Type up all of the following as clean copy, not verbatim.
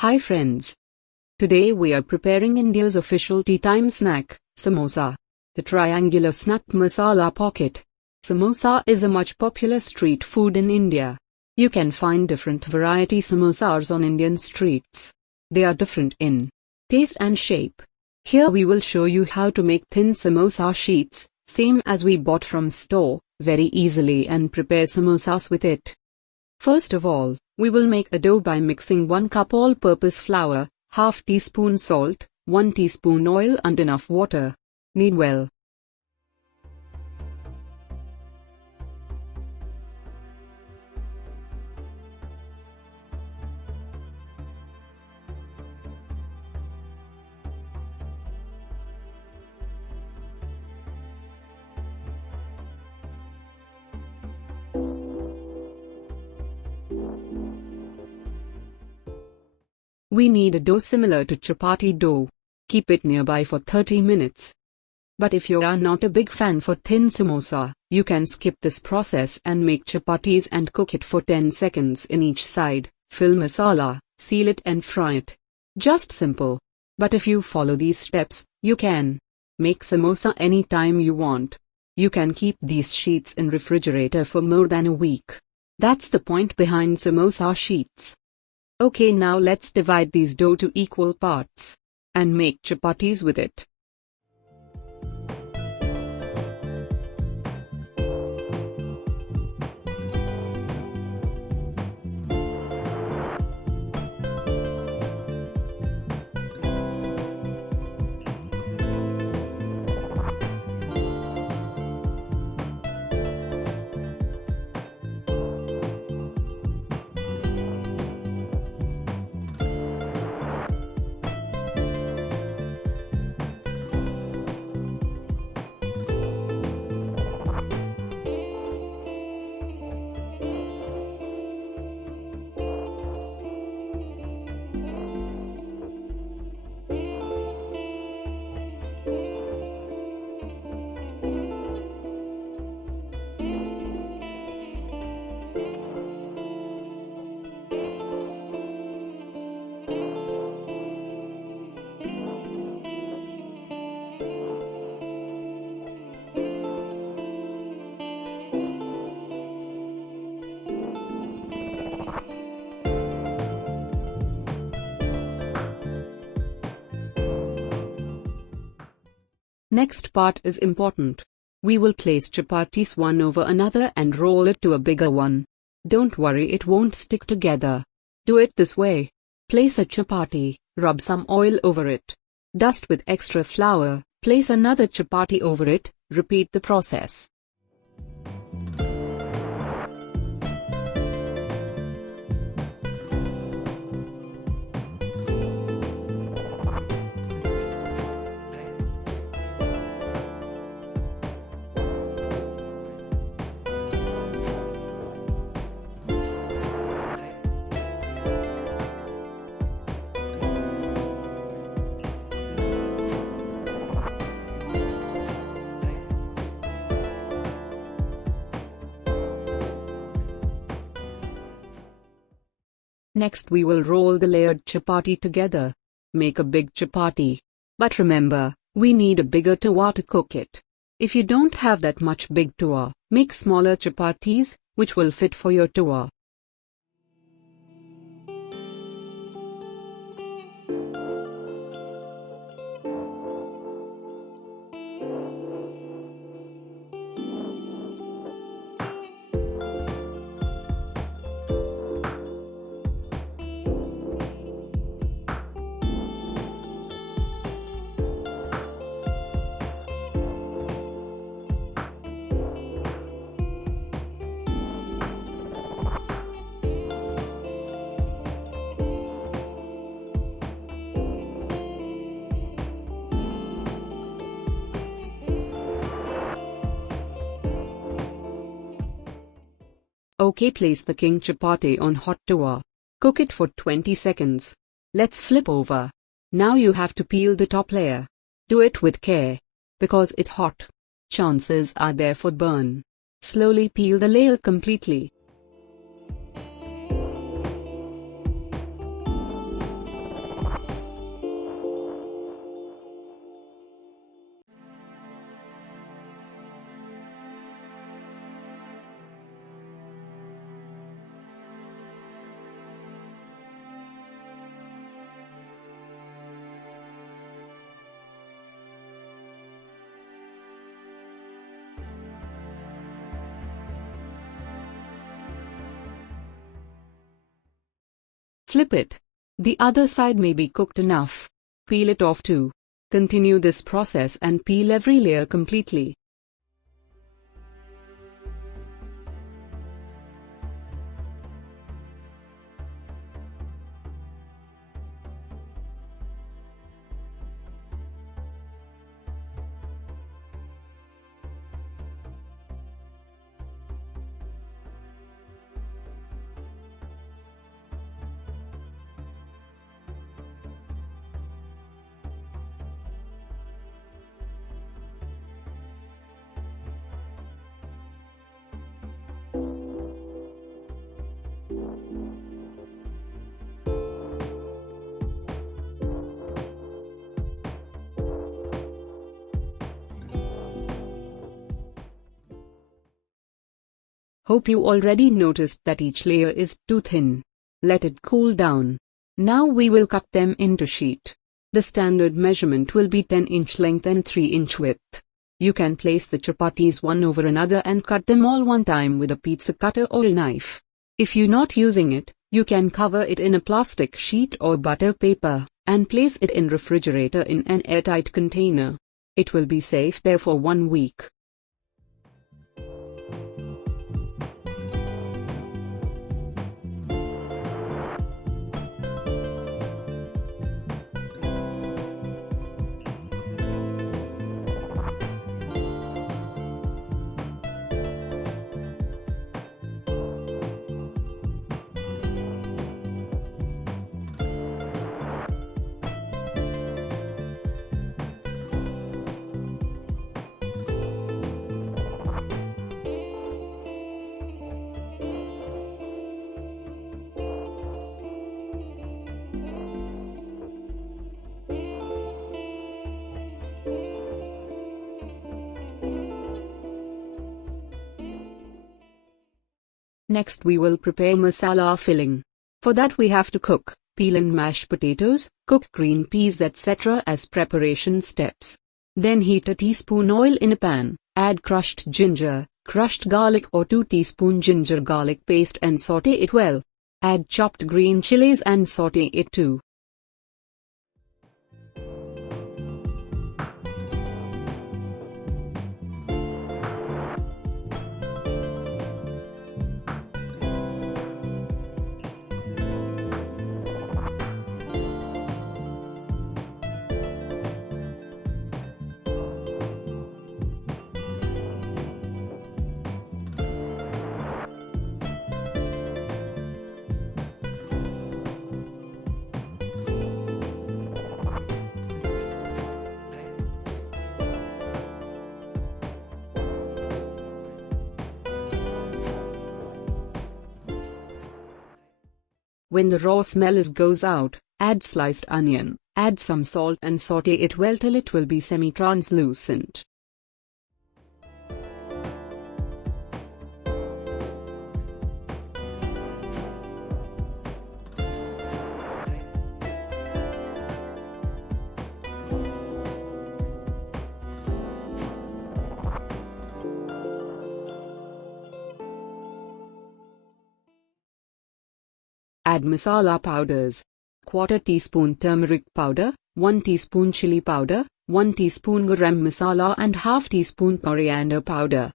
Hi friends. Today we are preparing India's official tea time snack, samosa. The triangular snapped masala pocket. Samosa is a much popular street food in India. You can find different variety samosas on Indian streets. They are different in taste and shape. Here we will show you how to make thin samosa sheets, same as we bought from store, very easily and prepare samosas with it. First of all, we will make a dough by mixing 1 cup all-purpose flour, half teaspoon salt, 1 teaspoon oil and enough water. Knead well. We need a dough similar to chapati dough. Keep it nearby for 30 minutes. But if you are not a big fan for thin samosa, you can skip this process and make chapatis and cook it for 10 seconds in each side, fill masala, seal it and fry it. Just simple. But if you follow these steps, you can make samosa anytime you want. You can keep these sheets in refrigerator for more than a week. That's the point behind samosa sheets. Okay, now let's divide these dough to equal parts and make chapatis with it. Next part is important. We will place chapatis one over another and roll it to a bigger one. Don't worry, it won't stick together. Do it this way. Place a chapati, rub some oil over it. Dust with extra flour, place another chapati over it, repeat the process. Next we will roll the layered chapati together. Make a big chapati. But remember, we need a bigger tawa to cook it. If you don't have that much big tawa, make smaller chapatis, which will fit for your tawa. Okay, place the king chapati on hot tawa. Cook it for 20 seconds. Let's flip over. Now you have to peel the top layer. Do it with care, because it's hot. Chances are there for burn. Slowly peel the layer completely. Flip it. The other side may be cooked enough. Peel it off too. Continue this process and peel every layer completely. Hope you already noticed that each layer is too thin. Let it cool down. Now we will cut them into sheet. The standard measurement will be 10-inch length and 3-inch width. You can place the chapatis one over another and cut them all one time with a pizza cutter or a knife. If you're not using it, you can cover it in a plastic sheet or butter paper, and place it in refrigerator in an airtight container. It will be safe there for 1 week. Next we will prepare masala filling. For that we have to cook, peel and mash potatoes, cook green peas etc. as preparation steps. Then heat a teaspoon oil in a pan, add crushed ginger, crushed garlic or 2 teaspoon ginger garlic paste and saute it well. Add chopped green chilies and saute it too. When the raw smell goes out, add sliced onion, add some salt and saute it well till it will be semi-translucent. Add masala powders. 1/4 teaspoon turmeric powder, 1 teaspoon chili powder, 1 teaspoon garam masala and 1/2 teaspoon coriander powder.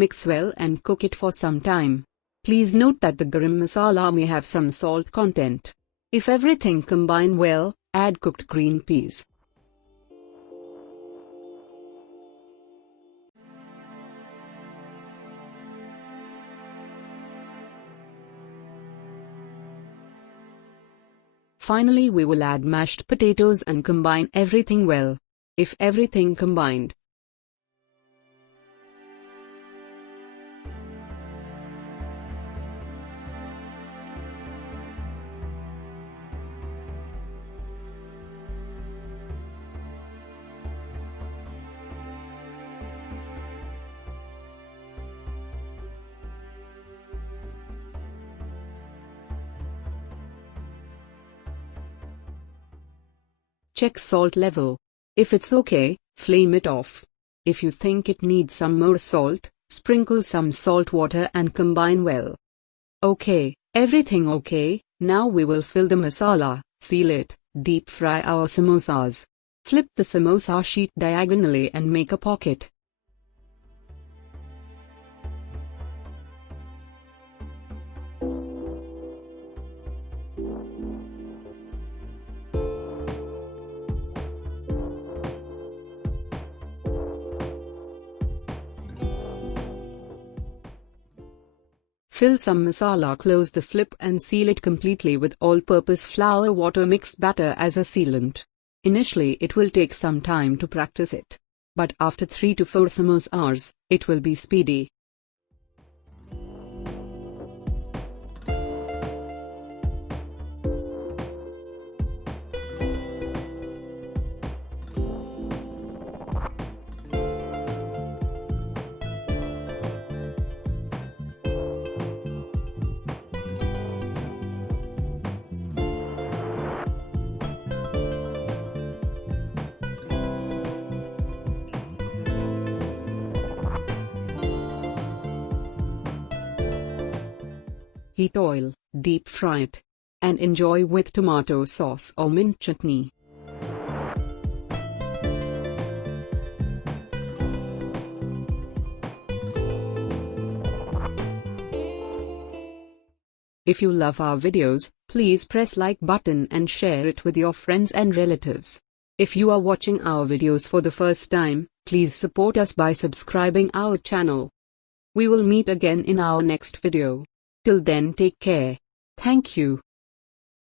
Mix well and cook it for some time. Please note that the garam masala may have some salt content. If everything combine well, add cooked green peas. Finally, we will add mashed potatoes and combine everything well. If everything combined, check salt level. If it's okay, flame it off. If you think it needs some more salt, sprinkle some salt water and combine well. Okay, everything okay, now we will fill the masala, seal it, deep fry our samosas. Flip the samosa sheet diagonally and make a pocket. Fill some masala, close the flip and seal it completely with all-purpose flour water mixed batter as a sealant. Initially it will take some time to practice it. But after 3 to 4 samosas, it will be speedy. Heat oil, deep fry it, and enjoy with tomato sauce or mint chutney. If you love our videos, please press like button and share it with your friends and relatives. If you are watching our videos for the first time, please support us by subscribing our channel. We will meet again in our next video. Till then, take care. Thank you.